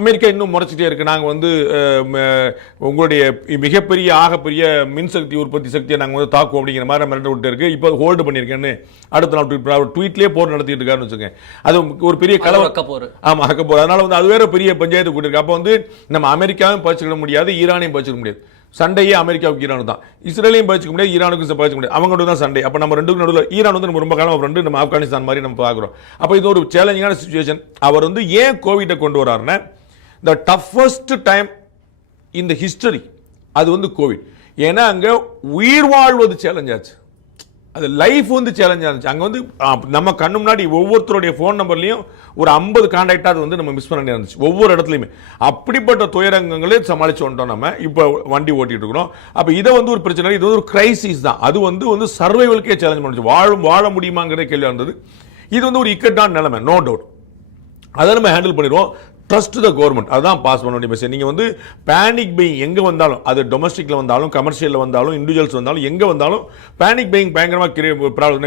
America இன்னும் முறைச்சிட்டே இருக்கு. நாங்கள் வந்து உங்களுடைய மிகப்பெரிய ஆகப்பெரிய மின்சக்தி உற்பத்தி சக்தியை நாங்கள் வந்து தாக்குவோம் அப்படிங்கிற மாதிரி மிரண்டு விட்டு இருக்கு. இப்போ ஹோல்டு பண்ணியிருக்கேன்னு அடுத்த நாள் ட்வீட்லேயே போர் நடத்திட்டு இருக்காருன்னு வச்சுக்கோங்க. அது ஒரு பெரிய கலவரம். ஆமாம், அக்க போர். அதனால வந்து அது வேற பெரிய பஞ்சாயத்து கூட்டிருக்கு. அப்போ வந்து நம்ம அமெரிக்காவும் பயிற்சிக்க முடியாது, ஈரானையும் பயிற்சிக்க முடியாது. சண்டையே அமெரிக்காவுக்கு ஈரானு தான். இஸ்ரேலையும் பயிற்சிக்க முடியாது, ஈரானுக்கும் பயிற்சிக்க முடியாது. அவங்க தான் சண்டை. அப்போ நம்ம ரெண்டுக்கும் நடுவில் ஈரான் வந்து நம்ம ரொம்ப காலம் ஃப்ரெண்டு, நம்ம ஆப்கானிஸ்தான் மாதிரி நம்ம பார்க்குறோம். அப்போ இது ஒரு சேலஞ்சிங்கான சுச்சுவேஷன். அவர் வந்து ஏன் கோவிட்டை கொண்டு வராருன்னா, the toughest time in the history அது வந்து கோவிட். ஏன்னா அங்க உயிர் வாழ்வது சேலஞ்ச் ஆச்சு, அது லைஃப் வந்து சேலஞ்ச் ஆச்சு. அங்க வந்து நம்ம கண்ணு முன்னாடி ஒவ்வொருத்தருடைய ஃபோன் நம்பர்லையும் ஒரு 50 கான்டாக்டா அது வந்து நம்ம மிஸ் பண்ண இருந்துச்சு ஒவ்வொரு இடத்துலையுமே. அப்படிப்பட்ட துயரங்களே சமாளிச்சு வந்துட்டோம். நம்ம இப்போ வண்டி ஓட்டிட்டு இருக்கிறோம். அப்போ இதை வந்து ஒரு பிரச்சனை, இது வந்து ஒரு கிரைசிஸ் தான். அது வந்து சர்வைவலுக்கே சேலஞ்ச் பண்ணுச்சு. வாழ முடியுமாங்கிற கேள்வி வந்தது. இது வந்து ஒரு இக்கட்டான நிலைமை, நோ டவுட். அதை நம்ம ஹேண்டில் பண்ணிடுவோம். ட்ரஸ்ட் த கவர்மெண்ட், அதுதான் பாஸ் பண்ண வேண்டிய மெசேஜ். நீங்கள் வந்து பேனிக் பையிங் எங்கே வந்தாலும், அது டொமஸ்டிக்கில் வந்தாலும் கமர்ஷியலில் வந்தாலும் இண்டிவிஜுவல்ஸ் வந்தாலும் எங்கே வந்தாலும் பேனிக் பையிங் பயங்கரமாக ப்ராப்ளம்